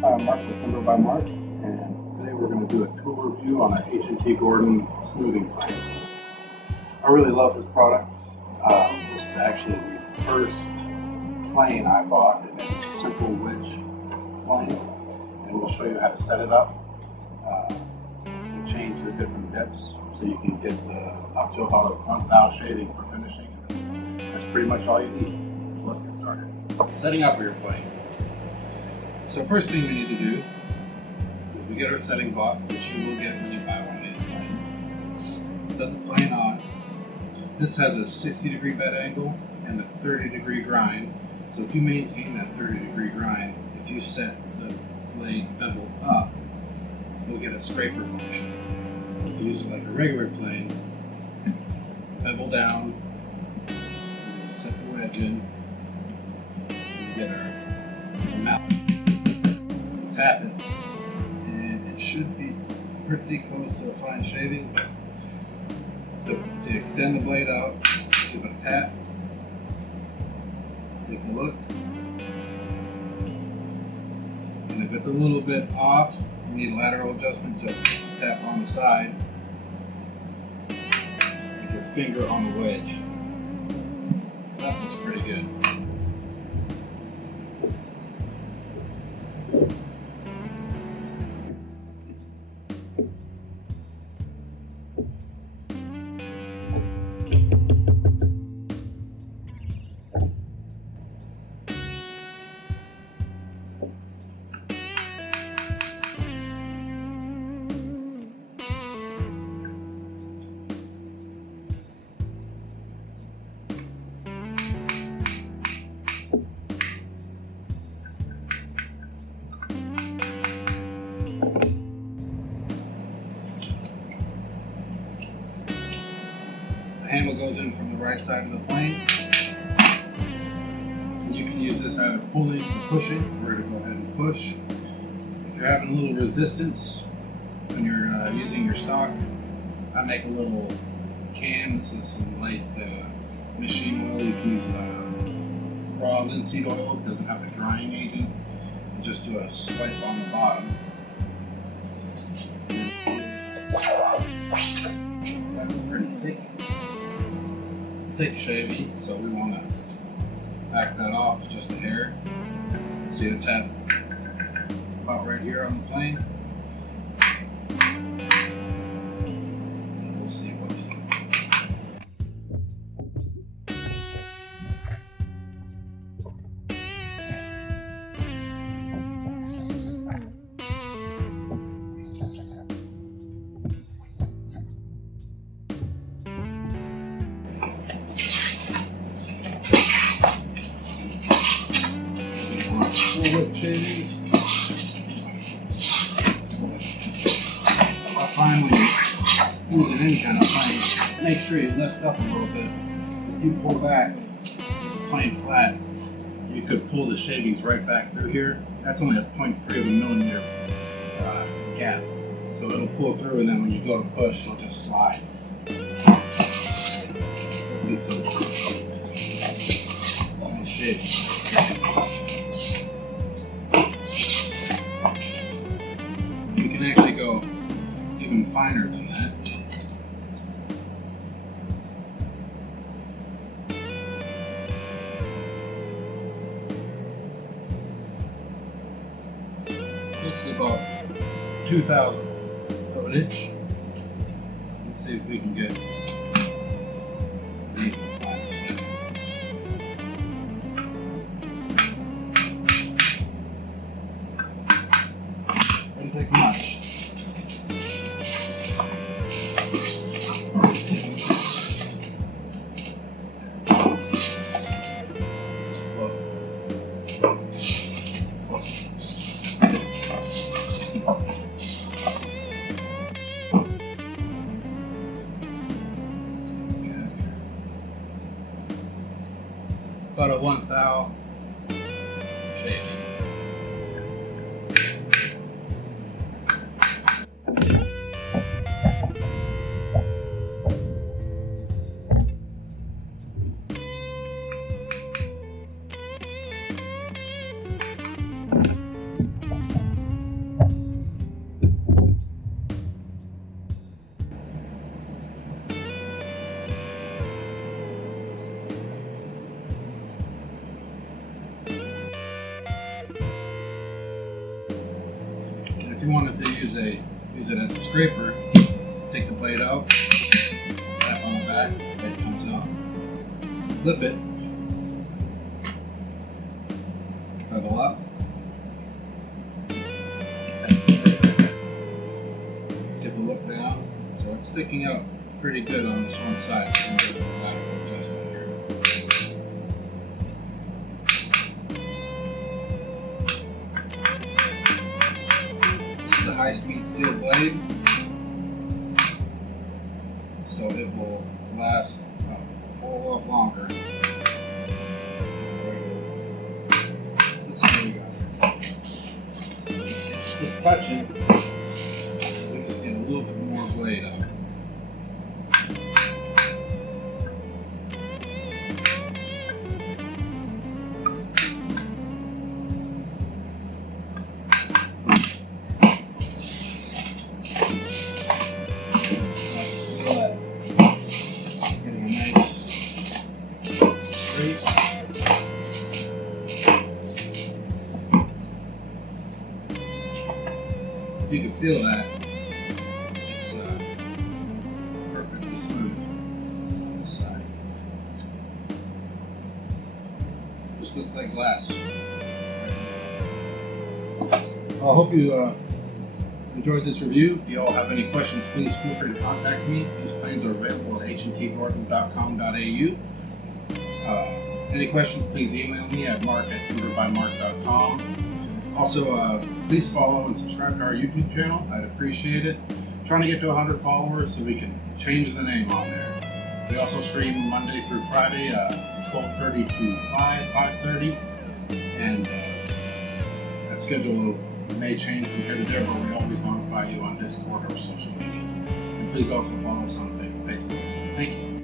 Hi, I'm Mark with Timber by Mark, and today we're going to do a tool review on an H.N.T.Gordon smoothing plane. I really love his products. This is actually the first plane I bought, and it's a simple wedge plane, and we'll show you how to set it up and change the different depths so you can get up to about 1 thou shaving for finishing. And that's pretty much all you need. So let's get started. Setting up your plane. So first thing we need to do is we get our setting block, which you will get when you buy one of these planes. Set the plane on. This has a 60-degree bed angle and a 30-degree grind. So if you maintain that 30-degree grind, if you set the blade bevel up, you'll get a scraper function. If you use it like a regular plane, bevel down, set the wedge in, you get our mount. Tap it, and it should be pretty close to a fine shaving. To extend the blade out, give it a tap, take a look, and if it's a little bit off, you need a lateral adjustment, just tap on the side with your finger on the wedge. So that looks pretty good. The handle goes in from the right side of the plane. And you can use this either pulling or pushing. We're going to go ahead and push. If you're having a little resistance when you're using your stock, I make a little can. This is some light machine oil. You can use raw linseed oil. It doesn't have a drying agent. And just do a swipe on the bottom. That's pretty thick shaving, so we want to back that off just a hair. So you tap about right here on the plane. And we'll see what we can. With shavings, I find when you're using any kind of plane, make sure you lift up a little bit. If you pull back, the plane flat, you could pull the shavings right back through here. That's only a 0.3 of a millimeter gap, so it'll pull through, and then when you go to push, it'll just slide. Let's get some nice shavings. You can actually go even finer than that. This is about 2,000 of an inch. Let's see if we can get an equal 5%. Doesn't take much. About a 1 thou shaving. you wanted to use it as a scraper, take the blade out, tap on the back, the blade comes out, flip it, pedal up, give the look down. So it's sticking out pretty good on this one side, so I'm going to do a lateral adjustment here. This is a high-speed steel blade, so it will last a whole lot longer. Let's see what we got here. It's touching, so we just get a little bit more blade out. If you can feel that, it's perfectly smooth on this side. Just looks like glass. Well, I hope you enjoyed this review. If you all have any questions, please feel free to contact me. These planes are available at H.N.T.Gordon.com.au. Any questions, please email me at mark@tutorbymark.com. Also, please follow and subscribe to our YouTube channel. I'd appreciate it. I'm trying to get to 100 followers so we can change the name on there. We also stream Monday through Friday, 12:30 to 5:30. And that schedule may change from here to there, but we always notify you on Discord or social media. And please also follow us on Facebook. Thank you.